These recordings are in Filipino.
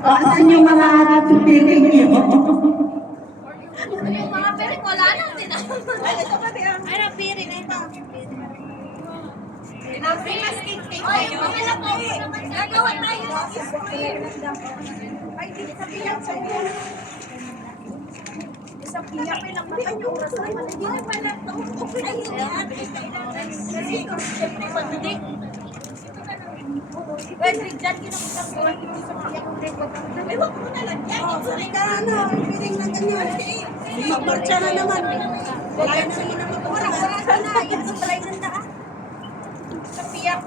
Asan yung mga pipiling niyo? Yung mga piring, wala nang tinapos. Ay, napiring na ito. Ay, okay lang po. Gagawa tayo ng screen. Ay, di sabihan sa'yo. Isang piyak may lang matang oras naman. Hindi na pala ito. Ay, hindi. Kasi, siyempre, pagdating. Pwede, dyan kinakutang ko lang yung isang piyak ng record. Ay, wag mo na lang yan. Sorry ka, piring na ganyan. Maborcha na naman. Wala na naman ang maborcha. Wala na. Yan sa palay ng daan. Sa piyak.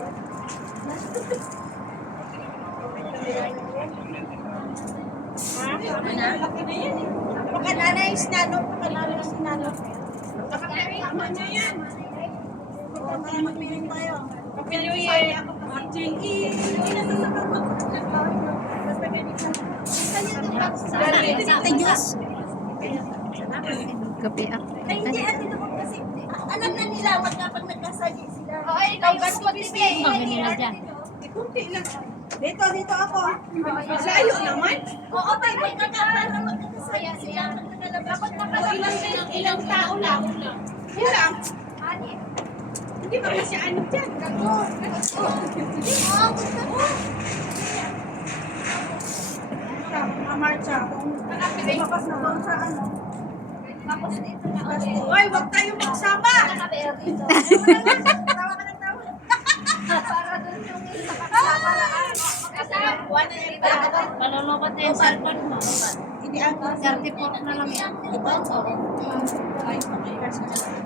Laki na yan eh. Pakanana yung sinalo. Pakanana yung sinalo. Tama na yan. Para magpiling tayo. Kapilyo yan. Hindi nasasakal pa. Basta ganito. Sa Diyos. Kape ah. Ay, hindi. Dito po kasi. Alam na nila. Wag nga pag nagkasaji sila. Ay, gas ko din nila dyan. Kunti lang. Dito ako. Layo naman. Oo, may magkakaroon na magkakasaya sila. Dapat ilang tao lang. Yan lang. Hindi ba kasi ano dyan? Marcha. Bakas na doon sa ano. Tapos dito na. Hoy, wag tayo magsama. Tawa ka ng tawa. Para doon yung isa Malulobot na yung cellphone mo. Hindi ang 34 na lang yan. Diba? Ay,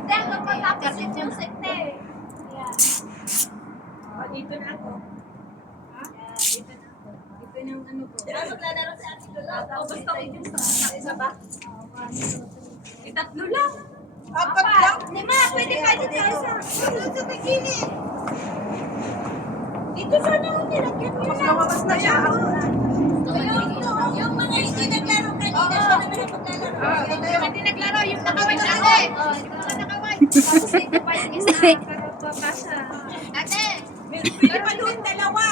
Then, magpatapos yung music na eh. dito na ako. Ha? Dito na ako. Dito na yung ano ko. Diba maglalaro sa ating lula? Basta ko isa ba? Itatlo lang. Apat lang? Lima, pwede ka dito isa. Sa tagilid. Dito sana ako nilagyan mo na. Lumabas na siya. Yung mga hindi naglaro kanina, siya naman ang maglalaro. Yung hindi naglaro, yung nakaway dati. Ito na nakaway. Tapos dito pa yung isa. Pero papasa. Ate! Pwede pa doon dalawa.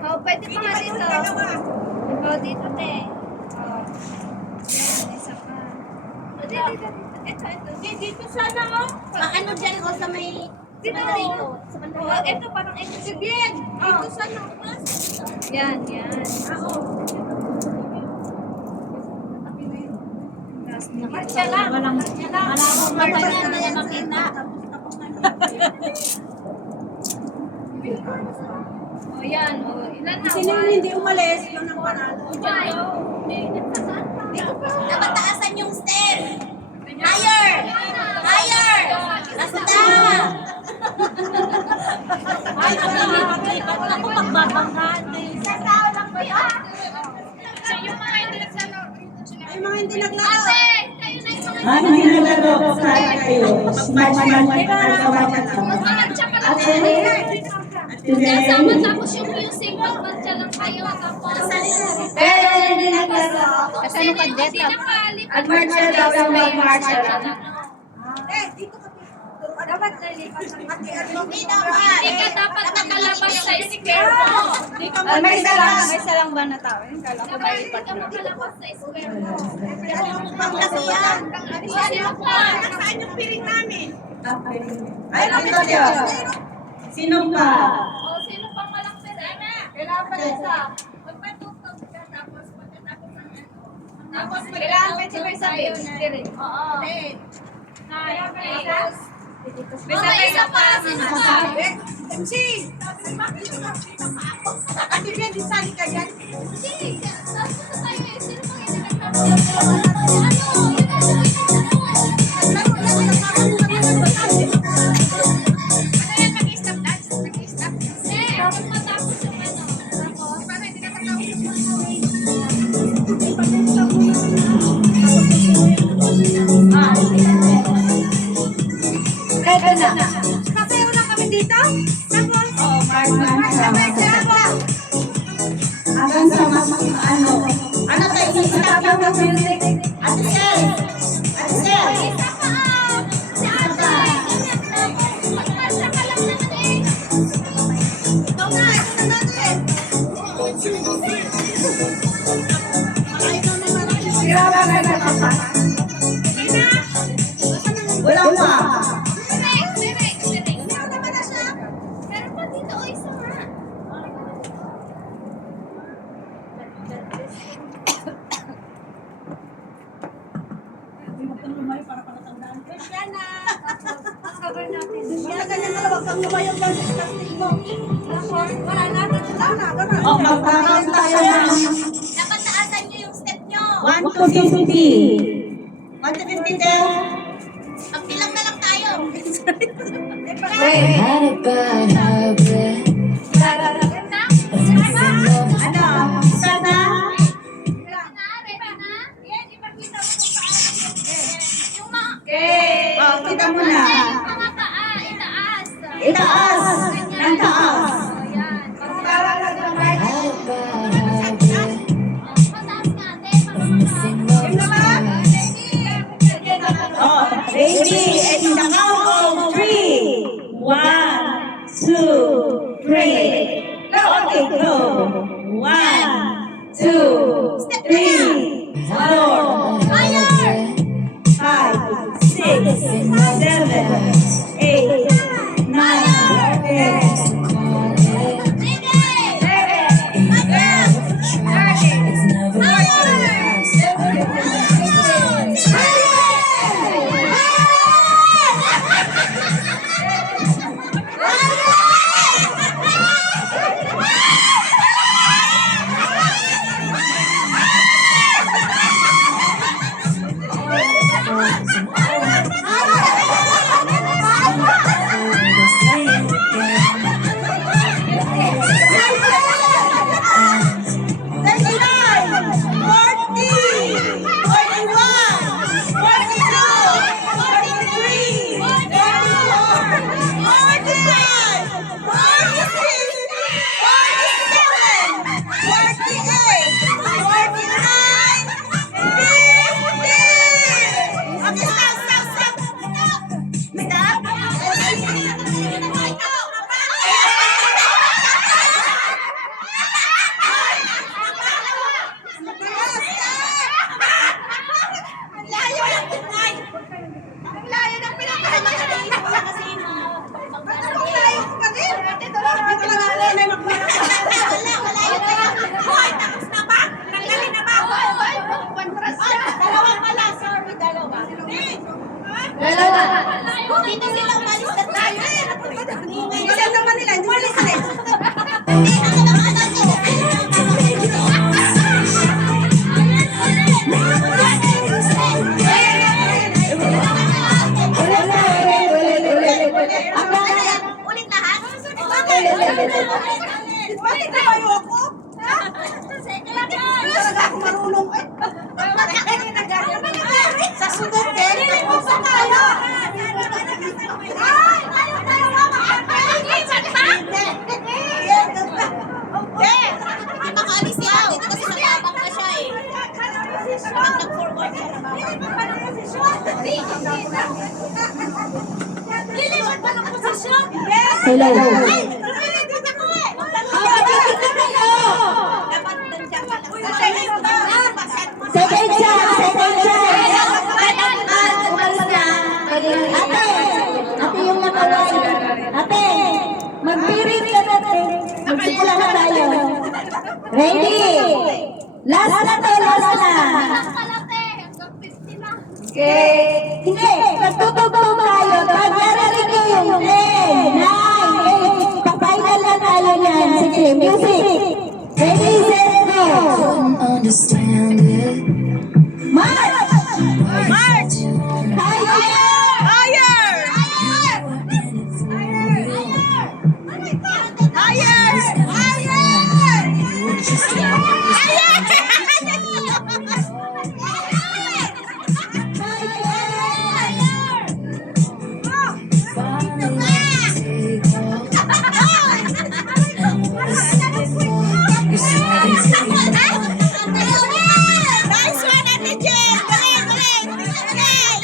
Oh, pwede pa nga dito. Dalawa. Oh, dito te. Oh. Yan, isa pa. Oh, dito. Ito. Dito sana ako. Ano dyan ako sa may... Dito. Sa bandang Oh, ito parang ito. Bien. Dito sana ako. Yan. Oo. Marcha lang. Walang mata na niya makita. Oh, yan. Oh, ilan na? Sino yung hindi umalis? Yun ang panalo. Dapat taasan yung stair. Higher! Higher! Nasa tama! Ay, nakikita ko lang kung magbabanggaan. Isang tao lang ba yun? So, yung mga hindi nagsalo. Ay, mga hindi naglaro. Ate! Kayo na yung mga Ano yung nalaro sa kayo? Magmamahal sa mga Magmarcha pa lang Ate, kayo. Kasama tapos yung music. Magmarcha lang kayo. Tapos, pero hindi naglaro. Kasano ka, Jetta? At marcha daw yung magmarcha lang. Dito ka. Dapat nalipas ng ate. hindi ka dapat makalabas sa square mo. May isa lang. isa lang ba na tao? Kala ko Dapat hindi ka makalabas sa square mo. Pangkasiyan. Sino pa? Nasaan yung piring namin? Ay, nakita niyo. Sino pa? O, sino pang walang pera? Kailangan pa isa. Magpatutog ka tapos pagkatapos ng ano. Tapos Kailangan pa siya sabi. Oo. Tapos, may isa pa. Sino pa? MC! Ate Bien, disali ka dyan. Hindi. Tapos na tayo eh. Sino pang hindi nagtatanong? Eto na. Kasi wala kami dito. Tapos, Hanggang sa ano. ano tayo? Stop yung music. Ate Sel! Ate Sel! Magmarcha ka lang naman eh. Ito nga, magkakaroon tayo ng Dapat taasan nyo yung step nyo. 1 to 50. 1 to 50 there. Magbilang na lang tayo. Had a bad habit Ano? Isa na? Oh, kita mo na. Itaas. Ang taas. Had a bad habit Missing love was hard. Oh, ready? And in the count of 3. 1, 2, 3. Okay, go. 1, 2, 3, 4, 5, 6, 7, 8, 9, 10. It's never Dito sila umalis na tayo. Kasi naman nila, hindi umalis sila. Ulit lahat? Bakit tayo ako? Talaga ako marunong eh. Sa sunod din, tapos tayo. Hindi makaalis si ate kasi nakabang na siya eh. Pag nag-forward siya Lilipat pa ng posisyon? Hello. Dapat nandiyan ka lang. Second chance, second chance. Ate yung nakaway. Ate, magpiring ka natin. Magsimula na tayo. Ready? Last na to, last na. Okay. Hindi, magtutugtog tayo. Pag narinig nyo yung 10, 9, 8, pa-final na tayo yan. Sige, music. Ready, set, go. couldn't understand it. March! March! Higher! Higher! Nice one, Ate Jen! Galing, galing! Galing!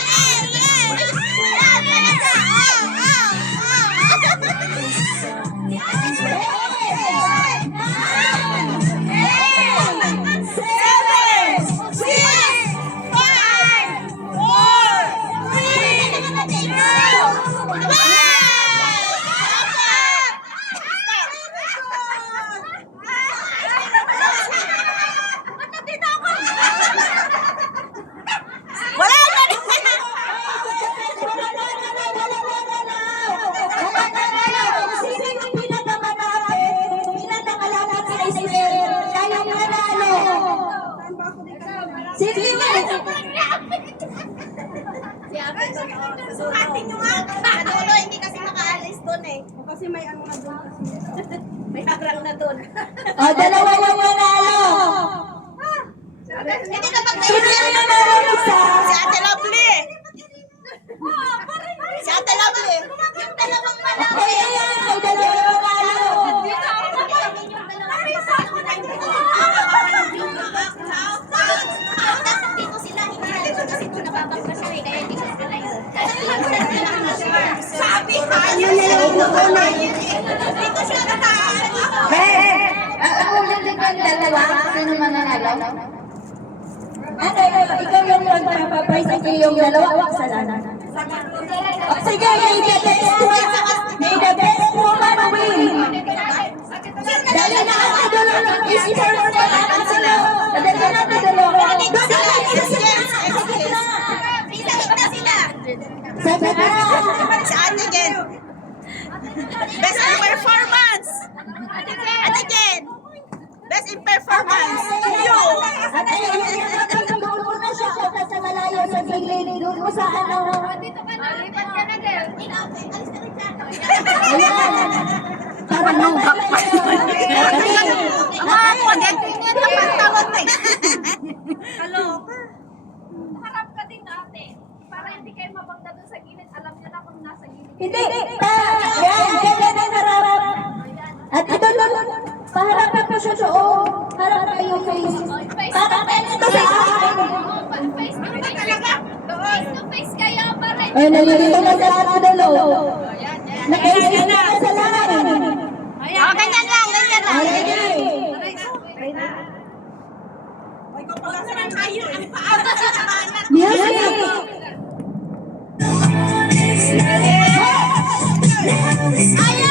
Sukatin nyo nga. Dulo, hindi kasi makaalis doon eh. Kasi may ano na doon. May harang na doon. O, dalawa yung manalo. Hindi kapag Sino yung nanalo isa? Si Ate Lovely. Si Ate Lovely. Yung dalawang malaki. Okay, ayan. May dalawa yung manalo. Dapat dito sila, hindi dito kasi ito nababangga siya eh, kaya hindi siya sila yun. Sabi tayo siya. Dito siya nataan. Ang ulit din yung dalawa. Sino mananalo? Ano, ikaw yung magpapaprice, ako yung dalawa. Kasalanan. O, sige, may the best woman win. Dali na ang kadulo ng Easter na natin sila. Dali na ang kadulo. Doon sila, Sabi na. Si Ate Jen. Best in performance. Ate Jen. Best in performance. You. At ayun, doon mo na siya. Kasi sa malayo sa gilid. Doon mo sa ano. Dito ka na, lipat ka na din. Ayan. Parang nunggak pa. Ang mga project niya na pantawan eh. Harap ka din ate. Para hindi kayo mabangga doon sa gilid. Alam niyo na kung nasa gilid. Hindi. Yan, ganyan ang harap. At ito doon. Paharapin ko siya doon. Harap ka yung face. Parang ito sa akin. Face to face. Face to face kayo para Ay, nalilito na sa akin dulo. Nakaisip na sa lahat. Oh, ganyan lang, ganyan lang. Ay, Ikaw pala sa kayo. Ang paano siya naman. music. Ayaw!